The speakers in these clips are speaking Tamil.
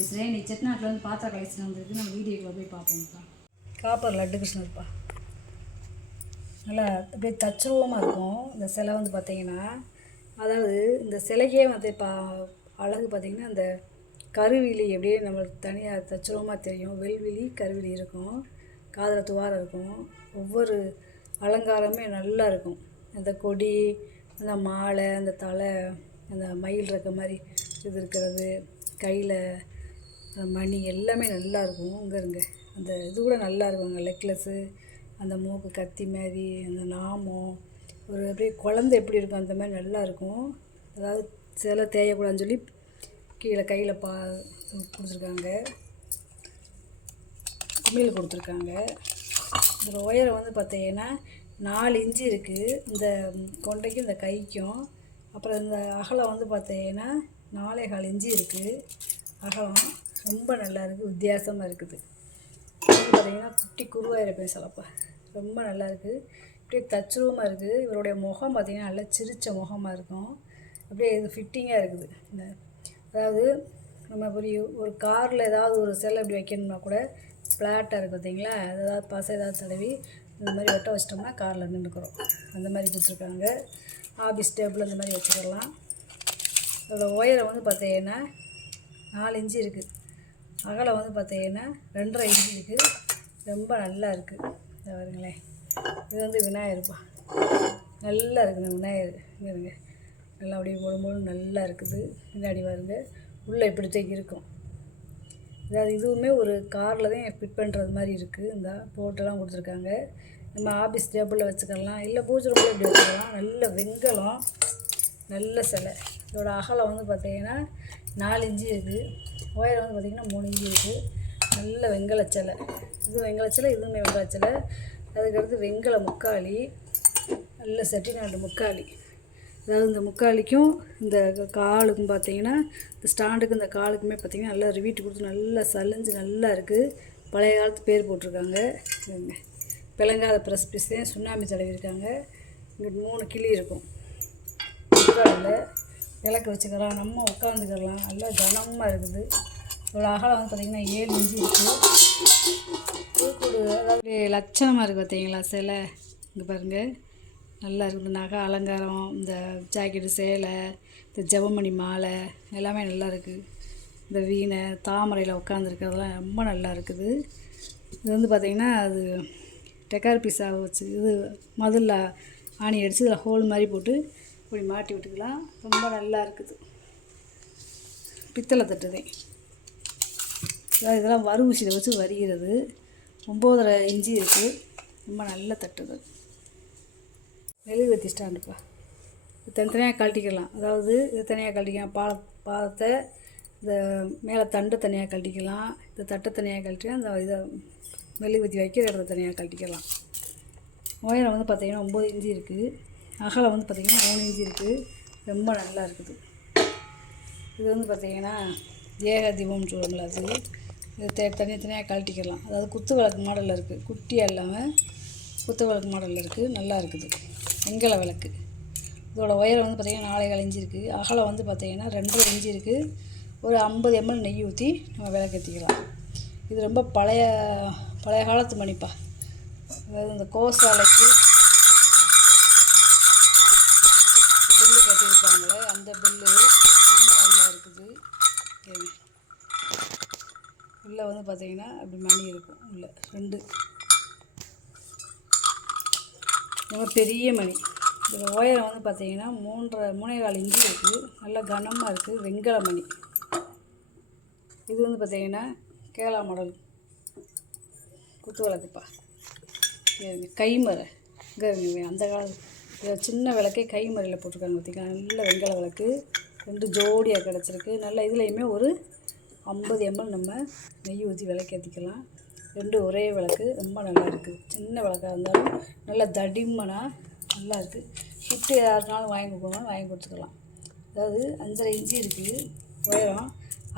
பேசுகிறேன். நீ செட்நாட்டில் வந்து பாத்திர கலெக்ஷன் வந்துருக்கு. நம்ம வீடியோக்குள்ளே போய் பார்ப்போம்ப்பா. காப்பர் லட்டு கிருஷ்ணர்ப்பா, நல்லா அப்படியே தச்சுருவமாக இருக்கும். இந்த சிலை வந்து பார்த்திங்கன்னா, அதாவது இந்த சிலைக்கே வந்து அழகு பார்த்திங்கன்னா, அந்த கருவிழி அப்படியே நம்மளுக்கு தனியாக தச்சுருவமாக தெரியும். வெல்விழி கருவிழி இருக்கும், காதில் துவாரம் இருக்கும். ஒவ்வொரு அலங்காரமே நல்லா இருக்கும். அந்த கொடி, அந்த மாலை, அந்த தலை, அந்த மயில் இருக்க மாதிரி இது இருக்கிறது, கையில் மணி எல்லாமே நல்லாயிருக்கும். இங்கே இருங்க, அந்த இது கூட நல்லா இருக்குங்க. நெக்லஸ்ஸு, அந்த மூக்கு கத்தி மாதிரி, அந்த நாமம், ஒரு அப்படியே குழந்தை எப்படி இருக்கும் அந்த மாதிரி நல்லாயிருக்கும். அதாவது சிலை தேயக்கூடாதுன்னு சொல்லி கீழே கையில் கொடுத்துருக்காங்க, குமிழ் கொடுத்துருக்காங்க. இதில் உயரம் வந்து பார்த்தீங்கன்னா 4 இன்ச்சு இருக்குது, இந்த கொண்டைக்கும் இந்த கைக்கும். அப்புறம் இந்த அகலம் வந்து பார்த்தீங்கன்னா 4.25 இன்ச்சு இருக்குது அகலம். ரொம்ப நல்லா இருக்குது, வித்தியாசமாக இருக்குது. பார்த்திங்கன்னா குட்டி குருவாயிருப்பேன் சிலப்பா, ரொம்ப நல்லா இருக்குது. அப்படியே தச்சுருவமாக இருக்குது. இவருடைய முகம் பார்த்திங்கன்னா நல்லா சிரித்த முகமாக இருக்கும். அப்படியே இது ஃபிட்டிங்காக இருக்குது. இந்த அதாவது நம்ம ஒரு காரில் ஏதாவது ஒரு சிலை இப்படி வைக்கணும்னா கூட ஃப்ளாட்டாக இருக்குது பார்த்திங்களா, ஏதாவது பசை ஏதாவது தடவி இந்த மாதிரி ஒட்ட வச்சிட்டோம்னா காரில் நின்றுக்கிறோம். அந்த மாதிரி கொடுத்துருக்காங்க. ஆஃபீஸ் டேபிள் இந்த மாதிரி வச்சுக்கலாம். அதோட உயரம் வந்து பார்த்தீங்கன்னா 4 இன்ச்சு இருக்குது, அகலம் வந்து பார்த்தீங்கன்னா 2.5 இன்ச்சு இருக்குது. ரொம்ப நல்லா இருக்குது. இதை பாருங்களேன், இது வந்து விநாயகர்ப்பா, நல்லா இருக்குது விநாயகர். இங்கே இருங்க, நல்லா அப்படியே முழு நல்லா இருக்குது. பின்னாடி பாருங்க, உள்ளே இப்படித்தைக்கு இருக்கும். அதாவது இதுவுமே ஒரு காரில் தான் ஃபிட் பண்ணுறது மாதிரி இருக்குது. இந்த போட்டெல்லாம் கொடுத்துருக்காங்க. நம்ம ஆஃபீஸ் டேபிளில் வச்சுக்கலாம், இல்லை பூஜை ரூமில் இப்படி வச்சுக்கலாம். நல்ல வெண்கலம், நல்ல சிலை. இதோட அகலம் வந்து பார்த்திங்கன்னா 4 இன்ச்சு இருக்குது, உயரம் வந்து பார்த்திங்கன்னா 3 இன்ச்சு இருக்குது. நல்ல வெண்கல சிலை. இது வெண்கல சிலை, இதுவுமே வெண்கல சிலை. அதுக்கடுத்து வெண்கல முக்காளி, நல்ல செட்டிநாடு முக்காளி. அதாவது இந்த முக்காலிக்கும் இந்த காலுக்கும் பார்த்திங்கன்னா, இந்த ஸ்டாண்டுக்கு இந்த காலுக்குமே பார்த்திங்கன்னா நல்லா ரிவீட்டு கொடுத்து நல்லா சலிஞ்சு நல்லா இருக்குது. பழைய காலத்து பேர் போட்டிருக்காங்க. பிளங்காத ப்ரெஸ் பீஸ் தான் சுண்ணாம்பு தடவிருக்காங்க. இங்கே 3 கிளி இருக்கும். முக்காலில் விளக்கு வச்சுக்கலாம், நம்ம உட்காந்துக்கலாம். நல்லா கனமாக இருக்குது. இதோட அகலம் வந்து பார்த்திங்கன்னா 7 இன்ச்சு இருக்குது. அதாவது லட்சணமாக இருக்குது பார்த்தீங்களா சிலை. இங்கே பாருங்கள், நல்லா இருக்குது. நகை அலங்காரம், இந்த ஜாக்கெட்டு, சேலை, இந்த ஜெபமணி மாலை எல்லாமே நல்லா இருக்குது. இந்த வீணை, தாமரையில் உட்காந்துருக்கிறதுலாம் ரொம்ப நல்லா இருக்குது. இது வந்து பார்த்திங்கன்னா அது டெக்கார் பீஸாக வச்சு இது மதில் ஆணி அடித்து இதில் ஹோல் மாதிரி போட்டு இப்படி மாட்டி விட்டுக்கலாம். ரொம்ப நல்லா இருக்குது. பித்தளை தட்டுதே, இதெல்லாம் ஊசியில் வச்சு வருகிறது. 9.5 இன்ச்சு இருக்குது. ரொம்ப நல்ல தட்டுது. மெழுகுவர்த்தி ஸ்டாண்டுப்பா, இது தனித்தனியாக கழட்டிக்கலாம். அதாவது இது தனியாக கழட்டிக்கலாம், பாதத்தை, இந்த மேலே தண்டு தனியாக கழட்டிக்கலாம், இந்த தட்டை தனியாக கழட்டிக்கலாம், இந்த இதை மெழுகுவர்த்தி வைக்கிற இடத்த தனியாக கழட்டிக்கலாம். உயரம் வந்து பார்த்திங்கன்னா 9 இன்ச்சு இருக்குது, அகலம் வந்து பார்த்திங்கன்னா 3 இன்ச்சு இருக்குது. ரொம்ப நல்லா இருக்குது. இது வந்து பார்த்திங்கன்னா ஏக தீபம்னு சொல்லுங்களா, அது இது தனியாக கழட்டிக்கலாம். அதாவது குத்து விளக்கு மாடலில் இருக்குது, குட்டியாக இல்லாமல் குத்து விளக்கு மாடலில் இருக்குது. நல்லா இருக்குது. வெண்கல விளக்கு. இதோட உயரம் வந்து பார்த்திங்கன்னா 4.25 இன்ச்சு இருக்குது, அகலம் வந்து பார்த்திங்கன்னா 2.5 இன்ச்சு இருக்குது. ஒரு 50 ml நெய் ஊற்றி நம்ம விளக்கேற்றிக்கலாம். இது ரொம்ப பழைய காலத்து மணிப்பா. அதாவது இந்த கோசாலைக்கு பில்லு கட்டியிருப்பாங்களே, அந்த பில்லு ரொம்ப நல்லா இருக்குது. உள்ளே வந்து பார்த்திங்கன்னா அப்படி மணி இருக்கும். உள்ளே 2 ரொம்ப பெரிய மணி. இதில் உயரம் வந்து பார்த்திங்கன்னா 3.25 இன்ச்சு இருக்குது. நல்லா கனமாக இருக்குது. வெண்கல மணி. இது வந்து பார்த்திங்கன்னா கேரளா மாடல் குத்து விளக்குப்பா. கைமறை. இங்கே அந்த கால சின்ன விளக்கே கைமறையில் போட்டிருக்காங்க பார்த்திங்கன்னா. நல்ல வெண்கல விளக்கு 2 ஜோடியாக கிடச்சிருக்கு. நல்லா இதுலேயுமே ஒரு 50 ml நம்ம நெய் ஊற்றி விளக்கேற்றிக்கலாம். 2 ஒரே விளக்கு. ரொம்ப நல்லா இருக்குது. சின்ன விளக்காக இருந்தாலும் நல்லா தடிமனாக நல்லா இருக்குது. கிஃப்ட்டு யாருனாலும் வாங்கி கொடுத்துக்கலாம். அதாவது 5.5 இன்ச்சு இருக்குது உயரம்.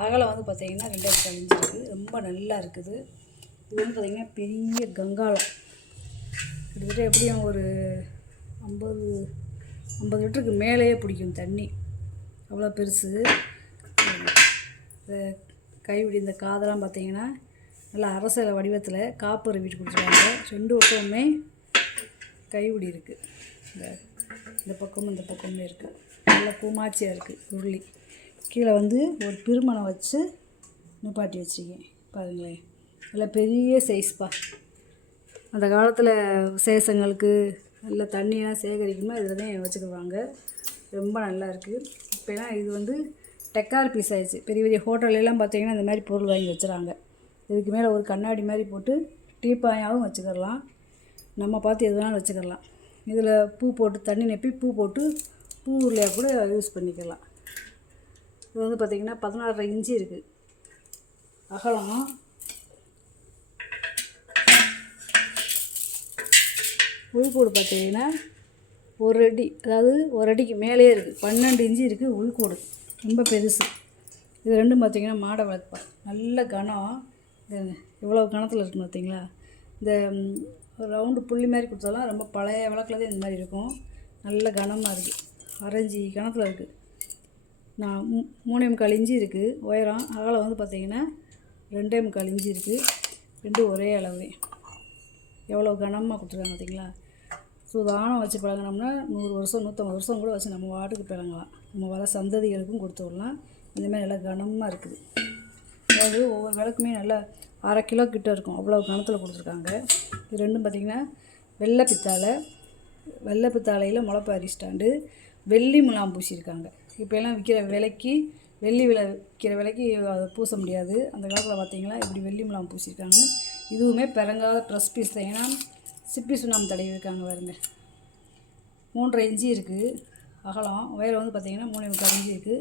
அகலம் வந்து பார்த்திங்கன்னா 2.5 இன்ச்சு இருக்குது. ரொம்ப நல்லா இருக்குது. இது வந்து பார்த்திங்கன்னா பெரிய கங்காளம். கிட்டத்தட்ட எப்படியும் ஒரு 50 லிட்டருக்கு மேலேயே பிடிக்கும் தண்ணி, அவ்வளோ பெருசு. கைவிடி இந்த காதெல்லாம் பார்த்தீங்கன்னா நல்லா அரசல வடிவத்தில் காப்பு வீட்டு கொடுத்துருவாங்க. 2 பக்கமுமே கைவிடி இருக்குது. இந்த பக்கமும் இந்த பக்கமுமே இருக்குது. நல்லா கூமாச்சியாக இருக்குது. உருளி கீழே வந்து ஒரு பிறுமனை வச்சு நிப்பாட்டி வச்சுருக்கேன் பாருங்களேன். நல்லா பெரிய சைஸ்ப்பா. அந்த காலத்தில் விசேஷங்களுக்கு நல்ல தண்ணியெல்லாம் சேகரிக்கணும்னா இதில் தான் வச்சுக்குவாங்க. ரொம்ப நல்லா இருக்குது. இப்போலாம் இது வந்து டெக்கார் பீஸ் ஆகிடுச்சு. பெரிய பெரிய ஹோட்டல்லாம் பார்த்தீங்கன்னா இந்த மாதிரி பொருள் வாங்கி வச்சுறாங்க. இதுக்கு மேலே ஒரு கண்ணாடி மாதிரி போட்டு டீப்பாயாகவும் வச்சுக்கிடலாம். நம்ம பார்த்து எது வேணாலும் வச்சுக்கிடலாம். இதில் பூ போட்டு தண்ணி நெப்பி பூ போட்டு பூ உருளையாக கூட யூஸ் பண்ணிக்கலாம். இது வந்து பார்த்திங்கன்னா 16.5 இன்ச்சு இருக்குது அகலம். உள்கூடு பார்த்தீங்கன்னா 1 அடி, அதாவது 1 அடிக்கு மேலேயே இருக்குது. 12 இன்ச்சு இருக்குது உள்கூடு. ரொம்ப பெருசு. இது ரெண்டும் பார்த்திங்கன்னா மாடை விளக்குப்பா. நல்ல கனம். இவ்வளோ கணத்தில் இருக்குன்னு பார்த்தீங்களா. இந்த ரவுண்டு புள்ளி மாதிரி கொடுத்தாலும் ரொம்ப பழைய விளக்கில் தான் இந்த மாதிரி இருக்கும். நல்ல கனமாக இருக்குது. 1/2 கணத்தில் இருக்குது. நான் 3.25 இன்ச்சு இருக்குது உயரம். அகலம் வந்து பார்த்திங்கன்னா 2.25 இன்ச்சு இருக்குது. ரெண்டும் ஒரே அளவு. எவ்வளோ கனமாக கொடுத்துருக்காங்க பார்த்தீங்களா. சுதானம் வச்சு பழகினோம்னா 100 வருஷம் 150 வருஷம் கூட வச்சு நம்ம வாட்டுக்கு பழங்கலாம். நம்ம வர சந்ததிகளுக்கும் கொடுத்து விடலாம். இந்தமாதிரி நல்லா கனமாக இருக்குது. அதாவது ஒவ்வொரு விளக்குமே நல்லா 1/2 கிலோ கிட்ட இருக்கும். அவ்வளோ கனத்தில் கொடுத்துருக்காங்க. இது ரெண்டும் பார்த்திங்கன்னா வெள்ளை பித்தாளையில் முளைப்பாரி ஸ்டாண்டு, வெள்ளி முலாம் பூசியிருக்காங்க. இப்போலாம் விற்கிற விலைக்கு வெள்ளி விற்கிற விலைக்கு அதை பூச முடியாது. அந்த காலத்தில் பார்த்திங்கன்னா இப்படி வெள்ளி முலாம் பூசியிருக்காங்க. இதுவுமே பிறங்காத ப்ரெஸ் பீஸ் தான். ஏன்னா சிப்பி சுண்ணாம்பு தடவி இருக்காங்க பாருங்க. 3.5 இன்ச்சு இருக்குது அகலம். உயரம் வந்து பார்த்திங்கன்னா 3.25 இன்ச்சு இருக்குது.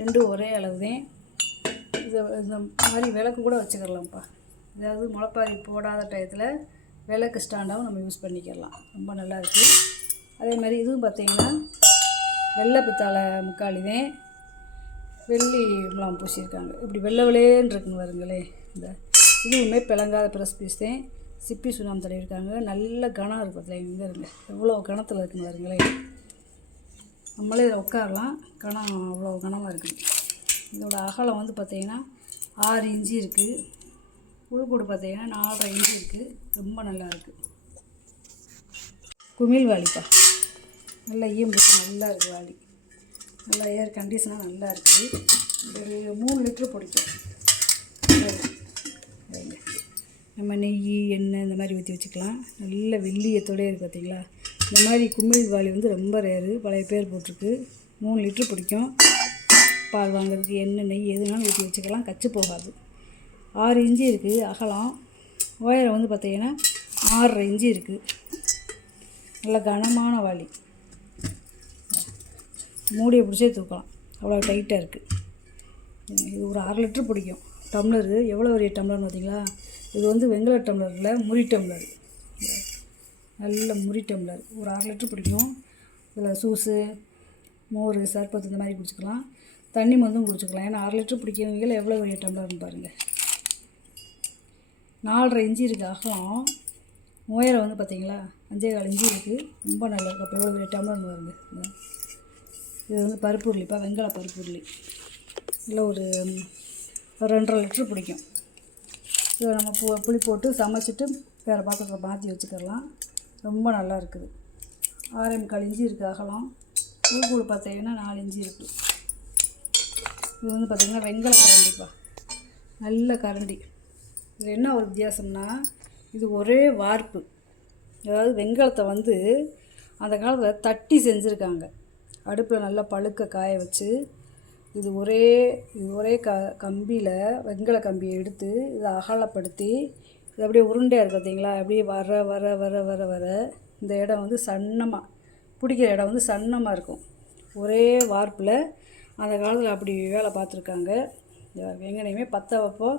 ரெண்டும் ஒரே அளவு தான். இந்த மாதிரி விளக்கு கூட வச்சுக்கிடலாம்ப்பா. அதாவது முளைப்பாரி போடாத டயத்தில் விளக்கு ஸ்டாண்டாகவும் நம்ம யூஸ் பண்ணிக்கிடலாம். ரொம்ப நல்லா இருக்குது. அதே மாதிரி இதுவும் பார்த்திங்கன்னா வெள்ளை பித்தாளை முக்காலி தான், வெள்ளி முலாம் பூசியிருக்காங்க. இப்படி வெள்ளை வெள்ளையேன்னு இருக்குன்னு வருங்களே. இந்த இதுவுமே பிளங்காத ப்ரெஸ் பீஸ் தான். சிப்பி சுண்ணாம்பு தடவிருக்காங்க. நல்ல கனம் இருக்குது பார்த்தீங்களா. இங்கே இருங்க எவ்வளோ கணத்தில் இருக்குன்னு வருங்களே. நம்மளே இதில் உட்காரலாம். கனம் அவ்வளோ கனமாக இருக்குது. இதோட அகலம் வந்து பார்த்திங்கன்னா 6 இன்ச்சு இருக்குது. உள்கூடு பார்த்திங்கன்னா 4.5 இன்ச்சு இருக்குது. ரொம்ப நல்லா இருக்குது. குமிழ் வாளிப்பா. நல்லா ஈம்பிச்சு நல்லா இருக்குது வாளி. நல்லா ஏர் கண்டிஷனாக நல்லா இருக்குது. ஒரு 3 லிட்ரு பிடிக்கும். நம்ம நெய் எண்ணெய் இந்த மாதிரி ஊற்றி வச்சுக்கலாம். நல்ல வெள்ளியத்தோடே இருக்குது பார்த்திங்களா. இந்த மாதிரி குமிழ் வாளி வந்து ரொம்ப ரேரு. பழைய பேர் போட்டிருக்கு. 3 லிட்ரு பிடிக்கும். பால் வாங்குறதுக்கு எண்ணெய் நெய் எதுனாலும் ஊற்றி வச்சுக்கலாம். கச்சு போகாது. 6 இன்ச்சு இருக்குது அகலம். உயரம் வந்து பார்த்திங்கன்னா 6.5 இன்ச்சு இருக்குது. நல்ல கனமான வாளி. மூடியை பிடிச்சே தூக்கலாம். அவ்வளோ டைட்டாக இருக்குது. இது ஒரு 1/2 லிட்ரு பிடிக்கும். டம்ளரு எவ்வளோ பெரிய டம்ளர்னு பார்த்தீங்களா. இது வந்து வெங்கல டம்ளரில் முறி டம்ளர். நல்ல முறி டம்ளர். ஒரு 1/2 லிட்ரு பிடிக்கும். இதில் ஜூஸு மோர் சர்பத்து இந்த மாதிரி குடிச்சிக்கலாம். தண்ணி மருந்தும் குடிச்சிக்கலாம். ஏன்னா 1/2 லிட்ரு பிடிக்கிறவங்கள எவ்வளோ பெரிய டம்ளர்னு பாருங்கள். 4.5 இன்ச்சு இருக்குது அகலம். உயரம் வந்து பார்த்திங்களா 5.25 இன்ச்சு இருக்குது. ரொம்ப நல்லா இருக்குது. அப்போ எவ்வளோ பெரிய டம்ளர்னு பாருங்க. இது வந்து பருப்பு உருளிப்பா. வெங்கல பருப்பு உருளி. இல்லை ஒரு 2.5 லிட்ரு பிடிக்கும். இதை நம்ம புளி போட்டு சமைச்சிட்டு வேறு பாத்திரத்தில் மாற்றி வச்சுக்கலாம். ரொம்ப நல்லா இருக்குது. 6.25 இன்ச்சு இருக்குது அகலம். உள்கூடு பார்த்தீங்கன்னா 4 இன்ச்சு இருக்குது. இது வந்து பார்த்திங்கன்னா வெங்கல கரண்டிப்பா. நல்ல கரண்டி. இதில் என்ன ஒரு வித்தியாசம்னா இது ஒரே வார்ப்பு. அதாவது வெங்கலத்தை வந்து அந்த காலத்தில் தட்டி செஞ்சுருக்காங்க. அடுப்பில் நல்லா பழுக்க காய வச்சு இது ஒரே கம்பியில் வெங்கல கம்பியை எடுத்து இதை அகலப்படுத்தி இது அப்படியே உருண்டையாக இருக்குது பார்த்தீங்களா. அப்படியே வர வர வர வர வர இந்த இடம் வந்து சன்னமாக பிடிக்கிற இடம் வந்து சன்னமாக இருக்கும். ஒரே வார்ப்பில் அந்த காலத்தில் அப்படி வேலை பார்த்துருக்காங்க. வெங்கனையுமே பற்ற வைப்போ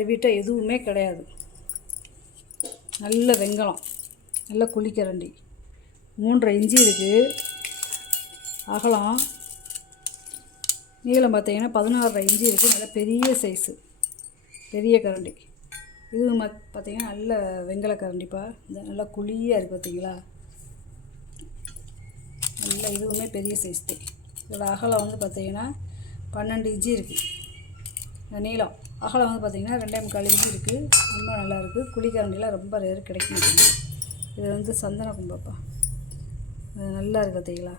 ரிவீட்டாக எதுவுமே கிடையாது. நல்ல வெங்கலம். நல்ல குழிக்கரண்டி. 3.5 இன்ச்சு இருக்குது அகலம். நீளம் பார்த்தீங்கன்னா 16.5 இன்ச்சு இருக்குது. நல்ல பெரிய சைஸு பெரிய கரண்டி. இது பார்த்தீங்கன்னா நல்ல வெங்கல கரண்டிப்பா. இந்த நல்லா குழியாக இருக்குது பார்த்தீங்களா. நல்லா இதுவுமே பெரிய சைஸ் தான். இதோட அகலம் வந்து பார்த்தீங்கன்னா 12 இன்ச்சு இருக்குது. நீளம் அகலம் வந்து பார்த்திங்கன்னா 2.25 இன்ச்சு இருக்குது. ரொம்ப நல்லாயிருக்கு. குழிக்கரண்டிலாம் ரொம்ப ரேர் கிடைக்கும். இது வந்து சந்தன கும்பப்பா. இது நல்லா இருக்குது பார்த்தீங்களா.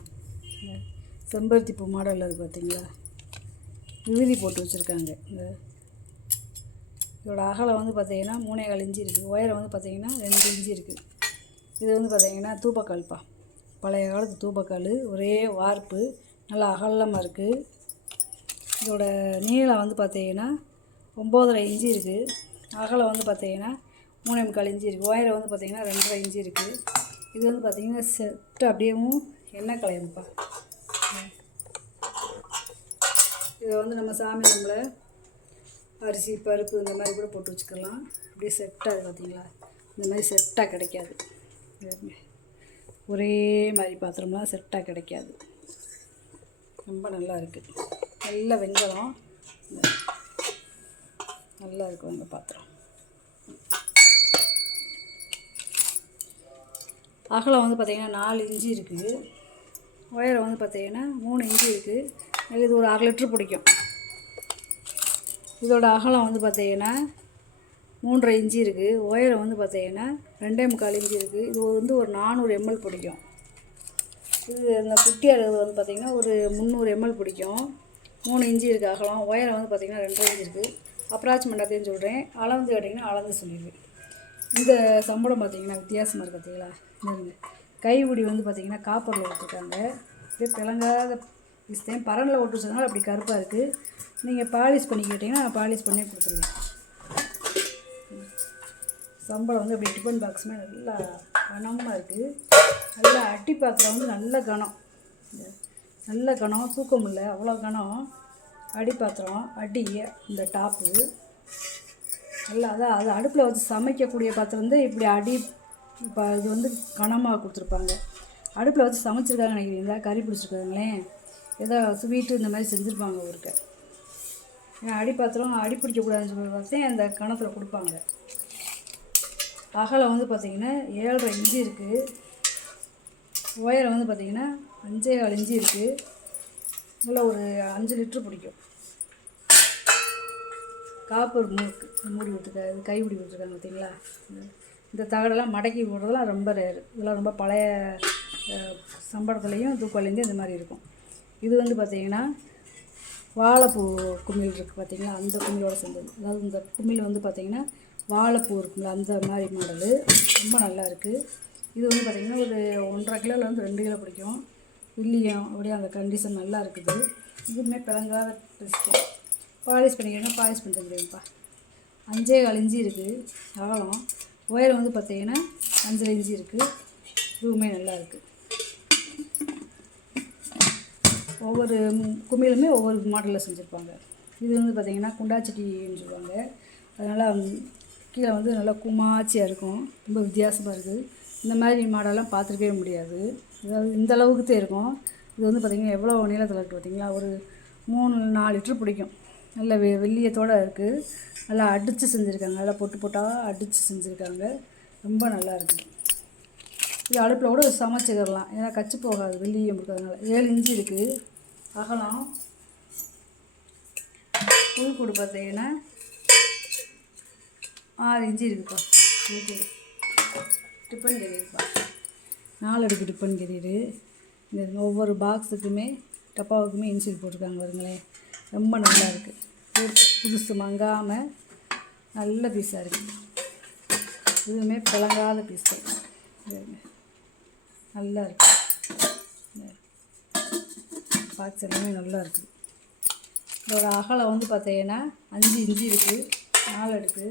செம்பருத்தி பூ மாடலில் இருக்குது பார்த்தீங்களா. விபூதி போட்டு வச்சுருக்காங்க. இதோட அகலம் வந்து பார்த்திங்கன்னா 3.25 இன்ச்சு இருக்குது. உயரம் வந்து பார்த்திங்கன்னா 2 இன்ச்சு இருக்குது. இது வந்து பார்த்திங்கன்னா தூப்பக்கால்ப்பா. பழைய காலத்து தூப்பக்கால். ஒரே வார்ப்பு. நல்லா அகலமாக இருக்குது. இதோட நீளம் வந்து பார்த்திங்கன்னா 9.5 இன்ச்சு இருக்குது. அகலம் வந்து பார்த்திங்கன்னா 3.25 இன்ச்சு இருக்குது. உயரம் வந்து பார்த்திங்கன்னா 2.5 இன்ச்சு இருக்குது. இது வந்து பார்த்திங்கன்னா செட்டு அப்படியேவும் எண்ணெய் கலையணுப்பா. இதை வந்து நம்ம சாமி நம்மளை அரிசி பருப்பு இந்த மாதிரி கூட போட்டு வச்சுக்கலாம். அப்படியே செட்டாக பார்த்திங்களா. இந்த மாதிரி செட்டாக கிடைக்காது. ஒரே மாதிரி பாத்திரம்லாம் செட்டாக கிடைக்காது. ரொம்ப நல்லா இருக்குது. நல்ல வெண்கலம். நல்லா இருக்கும் இந்த பாத்திரம். அகலம் வந்து பார்த்திங்கன்னா 4 இன்ச்சு இருக்குது. உயரம் வந்து பார்த்திங்கன்னா 3 இன்ச்சு இருக்குது. இது ஒரு 1/2 லிட்ரு பிடிக்கும். இதோட அகலம் வந்து பார்த்திங்கன்னா 3.5 இன்ச்சு இருக்குது. உயரம் வந்து பார்த்திங்கன்னா 2.25 இன்ச்சு இருக்குது. இது வந்து ஒரு 400 ml பிடிக்கும். இது இந்த குட்டி அளவு வந்து பார்த்திங்கன்னா ஒரு 300 ml பிடிக்கும். 3 இன்ச்சு இருக்குது அகலம். உயரம் வந்து பார்த்திங்கன்னா 2.5 இன்ச்சு இருக்குது. அப்ராக்சிமேட்டாக சொல்கிறேன். அளந்து கேட்டிங்கன்னா அளந்து சொல்லிடுவேன். இந்த சம்பளம் பார்த்திங்கன்னா வித்தியாசமாக இருக்குது பார்த்தீங்களா. இந்த கைப்பிடி வந்து பார்த்திங்கன்னா காப்பரில் விட்டுருக்காங்க. அப்படியே பிளங்காத பீஸ்தான். பரனில் விட்டு வச்சதுனால அப்படி கருப்பாக இருக்குது. நீங்கள் பாலிஷ் பண்ணி கேட்டிங்கன்னா நான் பாலிஷ் பண்ணி கொடுத்துருவேன். சம்பளம் வந்து அப்படி டிஃபன் பாக்ஸுமே நல்லா கனமாக இருக்குது. நல்லா அட்டி பாத்திரம் வந்து நல்ல கனம். நல்ல கனம். தூக்க முடியல அவ்வளோ கனம். அடி பாத்திரம் அடி இந்த டாப்பு நல்லா அதான் அது அடுப்பில் வச்சு சமைக்கக்கூடிய பாத்திரம் வந்து இப்படி அடி. இப்போ இது வந்து கனமாக கொடுத்துருப்பாங்க. அடுப்பில் வச்சு சமைச்சிருக்காங்க நினைக்கிறீங்களா. கறி பிடிச்சிருக்காங்களேன். ஏதோ ஸ்வீட்டு இந்த மாதிரி செஞ்சுருப்பாங்க ஊருக்கு. ஏன்னா அடி பாத்திரம் அடி பிடிக்கக்கூடாதுன்னு சொல்லி பார்த்தேன் அந்த கணத்தில் கொடுப்பாங்க. அகலம் வந்து பார்த்திங்கன்னா 7.5 இன்ச்சு இருக்குது. உயரம் வந்து பார்த்திங்கன்னா 5.25 இன்ச்சு இருக்குது. நல்லா ஒரு 5 லிட்ரு பிடிக்கும். காப்பர் மூடி விட்டுருக்காரு. இது கைப்பிடி விட்டுருக்காங்க பார்த்தீங்களா. இந்த தகடெல்லாம் மடக்கி போடுறதெல்லாம் ரொம்ப ரேரு. இதெல்லாம் ரொம்ப பழைய சம்பளத்துலேயும் தூக்கலேருந்து இந்த மாதிரி இருக்கும். இது வந்து பார்த்திங்கன்னா வாழைப்பூ குமிழ் இருக்குது பார்த்தீங்களா. அந்த குமிழோடு சேர்ந்தது. அதாவது இந்த குமிழ் வந்து பார்த்திங்கன்னா வாழைப்பூ இருக்குங்களா அந்த மாதிரி மாடலு. ரொம்ப நல்லா இருக்குது. இது வந்து பார்த்திங்கன்னா ஒரு 1.5 கிலோலேருந்து 2 கிலோ பிடிக்கும். வில்லியம் அப்படியே அந்த கண்டிஷன் நல்லா இருக்குது. இதுவுமே பிளங்காத பிஸ்கட். பாலிஷ் பண்ணிக்கிறேன்னா பாலிஷ் பண்ணிட்டு முடியும்ப்பா. 5.25 இன்ச்சு இருக்குது அகலம். உயரம் வந்து பார்த்திங்கன்னா 5.5 இன்ச்சு இருக்குது. இதுவுமே நல்லா இருக்குது. ஒவ்வொரு குமிழுமே ஒவ்வொரு மாடலில் செஞ்சுருப்பாங்க. இது வந்து பார்த்திங்கன்னா குண்டாச்சட்டின்னு சொல்லுவாங்க. அதனால் கீழே வந்து நல்லா குமாச்சியாக இருக்கும். ரொம்ப வித்தியாசமாக இருக்குது. இந்த மாதிரி மாடலாம் பார்த்துருக்கவே முடியாது. அதாவது இந்த அளவுக்கு தான் இருக்கும். இது வந்து பார்த்திங்கன்னா எவ்வளோ நீளத்தில் இருக்குது பார்த்திங்களா. ஒரு 3-4 லிட்ரு பிடிக்கும். நல்ல வெள்ளியத்தோடு இருக்குது. நல்லா அடித்து செஞ்சுருக்காங்க. நல்லா பொட்டு பொட்டாக அடித்து செஞ்சுருக்காங்க. ரொம்ப நல்லா இருக்குது. இது அடுப்பில் கூட சமைச்சிடலாம். ஏன்னா கச்சி போகாது வெள்ளியம் இருக்கிறதுனால. 7 இன்ச்சு இருக்குது அகலம். புல்கூடு பார்த்தீங்கன்னா 6 இன்ச்சு இருக்குப்பா. புல்கூடு டிஃபன் கெரியர்ப்பா. 4 அடுக்கு டிஃபன் கெரியரு. இந்த ஒவ்வொரு பாக்ஸுக்குமே டப்பாவுக்குமே இன்சில் போட்டிருக்காங்க பாருங்களேன். ரொம்ப நல்லா இருக்குது. புதுசு மங்காமல் நல்ல பீஸாக இருக்குது. இதுவுமே பிளங்காத பீஸ் நல்லா இருக்குது. பாக்ஸ் எல்லாமே நல்லா இருக்குது. இதோட அகலம் வந்து பார்த்தீங்கன்னா 5 இன்ச்சு இருக்குது. 4 அடுக்கு.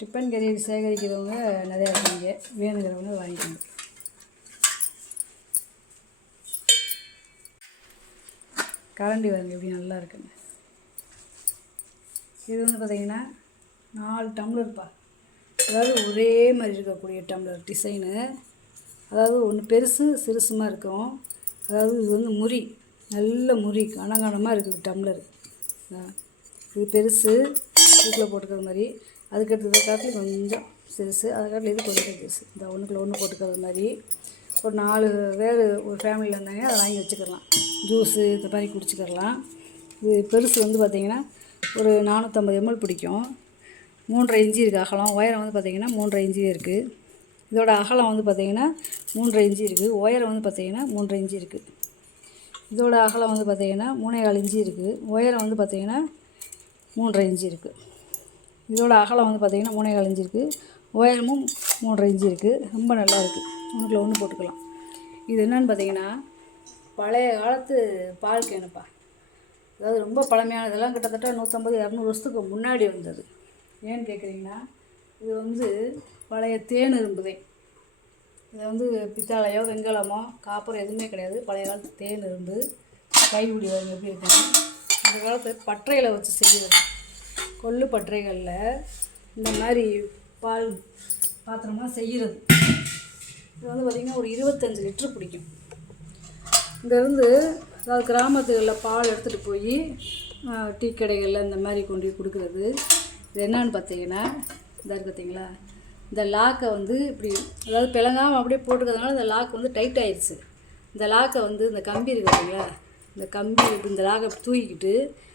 டிஃபன் கெரியர் சேகரிக்கிறவங்க நிறையா இருக்காங்க. வேணுங்கிறவங்க வாங்கிக்கோங்க. கரண்டி வாங்க எப்படி நல்லா இருக்குங்க. இது வந்து பார்த்திங்கன்னா 4 டம்ளர்ப்பா. அதாவது ஒரே மாதிரி இருக்கக்கூடிய டம்ளர் டிசைனு. அதாவது ஒன்று பெருசு சிறுசுமாக இருக்கும். அதாவது இது வந்து முறி நல்ல முறி கனகனமாக இருக்குது டம்ளர். இது பெருசு இதுக்குள்ளே போட்டுக்கிற மாதிரி. அதுக்கடுத்து காட்டில் கொஞ்சம் சிறுசு. அதுக்காட்டில் இது கொஞ்சம் பெருசு. இந்த ஒன்றுக்குள்ள ஒன்று போட்டுக்கிறது மாதிரி. ஒரு 4 பேர் ஒரு ஃபேமிலியில் இருந்தாங்க அதை வாங்கி வச்சுக்கலாம். ஜூஸு இந்த மாதிரி குடிச்சிக்கிறலாம். இது பெருசு வந்து பார்த்திங்கன்னா ஒரு 450 ml பிடிக்கும். 3.5 இன்ச்சு இருக்குது அகலம். உயரம் வந்து பார்த்திங்கன்னா 3.5 இன்ச்சு இருக்குது. இதோட அகலம் வந்து பார்த்திங்கன்னா 3.5 இன்ச்சு இருக்குது. உயரம் வந்து பார்த்திங்கன்னா 3.5 இன்ச்சு இருக்குது. இதோட அகலம் வந்து பார்த்திங்கன்னா 3.25 இன்ச்சு இருக்குது. உயரம் வந்து பார்த்திங்கன்னா 3.5 இன்ச்சு இருக்குது. இதோட அகலம் வந்து பார்த்திங்கன்னா 3.25 இன்ச்சு இருக்குது. உயரமும் 3.5 இன்ச்சு இருக்குது. ரொம்ப நல்லா இருக்குது. ஒன்றுக்குள்ள ஒன்று போட்டுக்கலாம். இது என்னென்னு பார்த்திங்கன்னா பழைய காலத்து பால் கேனுப்பா. அதாவது ரொம்ப பழமையானதெல்லாம் கிட்டத்தட்ட 150-200 வருஷத்துக்கு முன்னாடி வந்தது. ஏன்னு கேட்குறீங்கன்னா இது வந்து பழைய தேன் இரும்புதே. இதை வந்து பித்தாளையோ வெண்கலமோ காப்பர் எதுவுமே கிடையாது. பழைய காலத்து தேன் இரும்பு. கைப்பிடி வரைக்கும் எப்படி இருக்கணும். இந்த காலத்து பற்றையில் வச்சு செய்கிறது. கொள்ளு பற்றைகளில் இந்த மாதிரி பால் பாத்திரமாக செய்கிறது. இது வந்து பார்த்திங்கன்னா ஒரு 25 லிட்டரு பிடிக்கும். இங்கேருந்து அதாவது கிராமத்துகளில் பால் எடுத்துகிட்டு போய் டீ கடைகளில் இந்த மாதிரி கொண்டு போய் கொடுக்குறது. இது என்னான்னு பார்த்தீங்கன்னா இதாக இருக்குது பார்த்தீங்களா, இந்த லாக்கை வந்து இப்படி அதாவது பிளங்காமல் அப்படியே போட்டுக்கிறதுனால இந்த லாக் வந்து டைட் ஆயிடுச்சு. இந்த லாக்கை வந்து இந்த கம்பி இருக்குது பார்த்தீங்களா, இந்த கம்பி இப்படி இந்த லாக்கை தூக்கிக்கிட்டு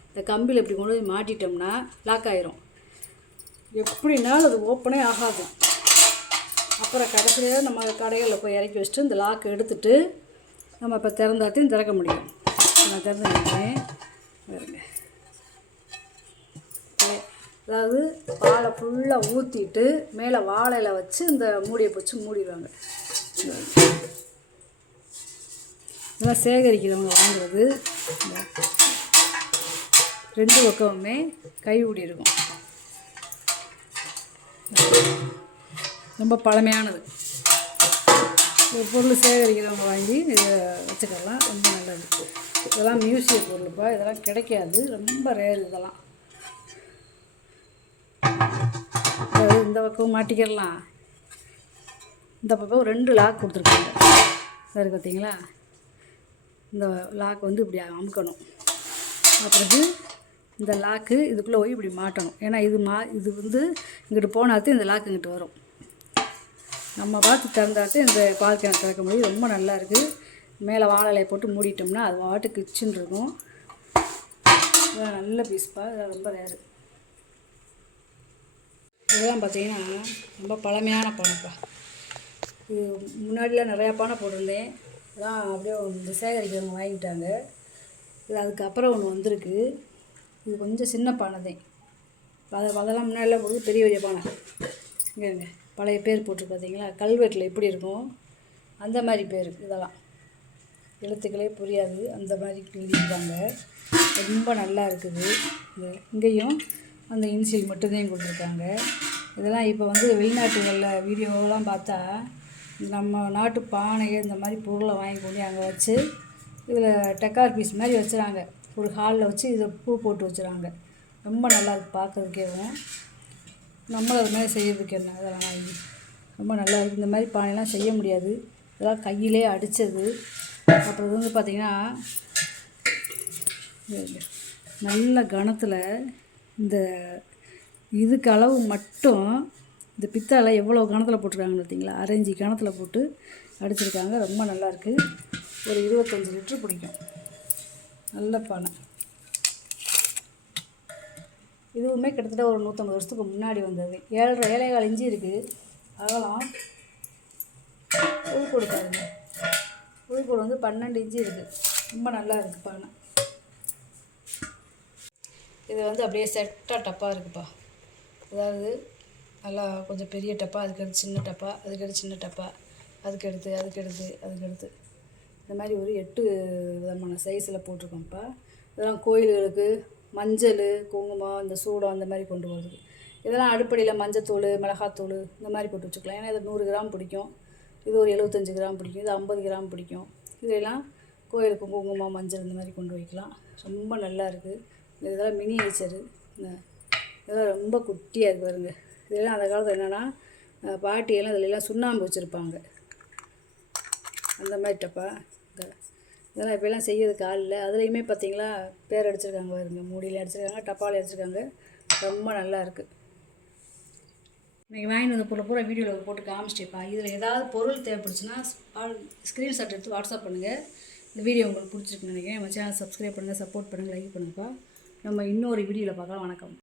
இந்த கம்பியில் இப்படி கொண்டு போய் மாட்டிட்டோம்னா லாக் ஆயிரும். எப்படினாலும் அது ஓப்பனே ஆகாது. அப்புறம் கடைசியாக நம்ம கடைகளில் போய் இறக்கி வச்சுட்டு இந்த லாக்கை எடுத்துகிட்டு நம்ம இப்போ திறந்தாத்தையும் திறக்க முடியும். நான் திறந்துருக்கேன் பாருங்க. அதாவது பாலை ஃபுல்லாக ஊற்றிட்டு மேலே வாழையில் வச்சு இந்த மூடியை பிடிச்சி மூடிடுவாங்க. இதெல்லாம் சேகரிக்கிறவங்க வாங்குறது. ரெண்டு பக்கமுமே கைப்பிடி இருக்கும். ரொம்ப பழமையானது. ஒரு பொருள் சேகரிக்கிறவங்க வாங்கி இதை வச்சுக்கலாம். ரொம்ப நல்லது. இதெல்லாம் மியூசிய பொருள்ப்பா. இதெல்லாம் கிடைக்காது. ரொம்ப ரேர் இதெல்லாம். அதாவது இந்த பக்கம் மாட்டிக்கிடலாம். இந்த பக்கம் 2 லாக் கொடுத்துருக்காங்க. சரி பார்த்தீங்களா, இந்த லாக் வந்து இப்படி அமுக்கணும். அப்புறம் இந்த லாக்கு இதுக்குள்ளே போய் இப்படி மாட்டணும். ஏன்னா இது வந்து இங்கிட்டு போனாத்து இந்த லாக்கு இங்கிட்டு வரும். நம்ம பார்த்து திறந்தாட்டு இந்த பால் கேனை திறக்க முடியும். ரொம்ப நல்லா இருக்குது. மேலே வாழை இலையை போட்டு மூடிட்டோம்னா அது வாட்டு கிச்சன் இருக்கும். இதெல்லாம் நல்ல பீஸ்ப்பா. இதெல்லாம் ரொம்ப ரேரு. இதெல்லாம் பார்த்திங்கன்னா ரொம்ப பழமையான பானைப்பா. இது முன்னாடிலாம் நிறையா பானை போட்டிருந்தேன். இதெல்லாம் அப்படியே இந்த சேகரிக்கிறவங்க வாங்கிட்டாங்க. இது அதுக்கப்புறம் ஒன்று வந்திருக்கு. இது கொஞ்சம் சின்ன பானை தான். அதெல்லாம் முன்னாடிலாம் போடுறது பெரிய பெரிய பானை. இங்கே பழைய பேர் போட்டு பார்த்தீங்களா, கல்வெட்டில் எப்படி இருக்கும் அந்த மாதிரி பேர். இதெல்லாம் எழுத்துக்களே புரியாது அந்த மாதிரி எழுதியிருக்காங்க. ரொம்ப நல்லா இருக்குது. இங்கேயும் அந்த இன்சியல் மட்டும்தான் கொடுத்துருக்காங்க. இதெல்லாம் இப்போ வந்து வெளிநாட்டுகளில் வீடியோவெல்லாம் பார்த்தா நம்ம நாட்டு பானையை இந்த மாதிரி பொருளை வாங்கி கொண்டு அங்கே வச்சு இதில் டெக்கார் பீஸ் மாதிரி வச்சுறாங்க. ஒரு ஹாலில் வச்சு இதை பூ போட்டு வச்சுறாங்க. ரொம்ப நல்லாயிருக்கு பார்க்குறதுக்கேவும். நம்மளும் அது மாதிரி செய்கிறதுக்கு என்ன, இதெல்லாம் வாங்கி ரொம்ப நல்லா இருக்குது. இந்த மாதிரி பானைலாம் செய்ய முடியாது. இதெல்லாம் கையிலே அடித்தது. அப்புறம் வந்து பார்த்திங்கன்னா நல்ல கணத்தில் இந்த இதுக்கு அளவு மட்டும் இந்த பித்தாளை எவ்வளோ கணத்தில் போட்டிருக்காங்கன்னு பார்த்தீங்களா, 1/2 இன்ச்சு கணத்தில் போட்டு அடிச்சிருக்காங்க. ரொம்ப நல்லாயிருக்கு. ஒரு 25 லிட்ரு பிடிக்கும். நல்ல பானை. இதுவுமே கிட்டத்தட்ட ஒரு 150 வருஷத்துக்கு முன்னாடி வந்தது. 7.25 இன்ச்சு இருக்குது அகலம். உள்கூடு பாருங்க. உள்கூடு வந்து 12 இன்ச்சு இருக்குது. ரொம்ப நல்லா இருக்குது பானை. இது வந்து அப்படியே செட்டாக டப்பா இருக்குப்பா. அதாவது நல்லா கொஞ்சம் பெரிய டப்பா, அதுக்கடுத்து சின்ன டப்பா, அதுக்கடுத்து சின்ன டப்பா, அதுக்கடுத்து இந்த மாதிரி ஒரு 8 விதமான சைஸில் போட்டிருக்கோம்ப்பா. இதெல்லாம் கோயில்களுக்கு மஞ்சள், குங்குமம், இந்த சூடம் அந்த மாதிரி கொண்டு போகிறதுக்கு. இதெல்லாம் அடுப்படியில் மஞ்சத்தூள், மிளகாத்தூள் இந்த மாதிரி போட்டு வச்சுக்கலாம். ஏன்னா இது 100 கிராம் பிடிக்கும். இது ஒரு 75 கிராம் பிடிக்கும். இது 50 கிராம் பிடிக்கும். இதெல்லாம் கோயிலுக்கு குங்குமம், மஞ்சள் இந்த மாதிரி கொண்டு வைக்கலாம். ரொம்ப நல்லா இருக்குது. இதெல்லாம் மினியேச்சரு. இதெல்லாம் ரொம்ப குட்டியாக இருக்குது பாருங்க. இதெல்லாம் அந்த காலத்தில் என்னென்னா பாட்டியெல்லாம் இதிலெல்லாம் சுண்ணாம்பு வச்சுருப்பாங்க. அந்த மாதிரி டப்பா. இதெல்லாம் இப்போலாம் செய்யறதுக்கு ஆள் இல்லை. அதுலேயுமே பார்த்தீங்களா பேர் அடிச்சிருக்காங்க பாருங்க. மூடியில் அடிச்சிருக்காங்க, டப்பாவில் அடிச்சிருக்காங்க. ரொம்ப நல்லா இருக்குது. இன்றைக்கி வாங்கிட்டு வந்த பொருளை பூரா வீடியோவில் போட்டு காமிச்சிட்டேப்பா. இதில் ஏதாவது பொருள் தேவைப்படுச்சுன்னா ஸ்க்ரீன்ஷாட் எடுத்து வாட்ஸ்அப் பண்ணுங்கள். இந்த வீடியோ உங்களுக்கு பிடிச்சிருக்குன்னு நினைக்கிறேன். நம்ம சேனல் சப்ஸ்கிரைப் பண்ணுங்கள், சப்போர்ட் பண்ணுங்கள், லைக் பண்ணுங்கப்பா. நம்ம இன்னொரு வீடியோவில் பார்க்கலாம். வணக்கம்.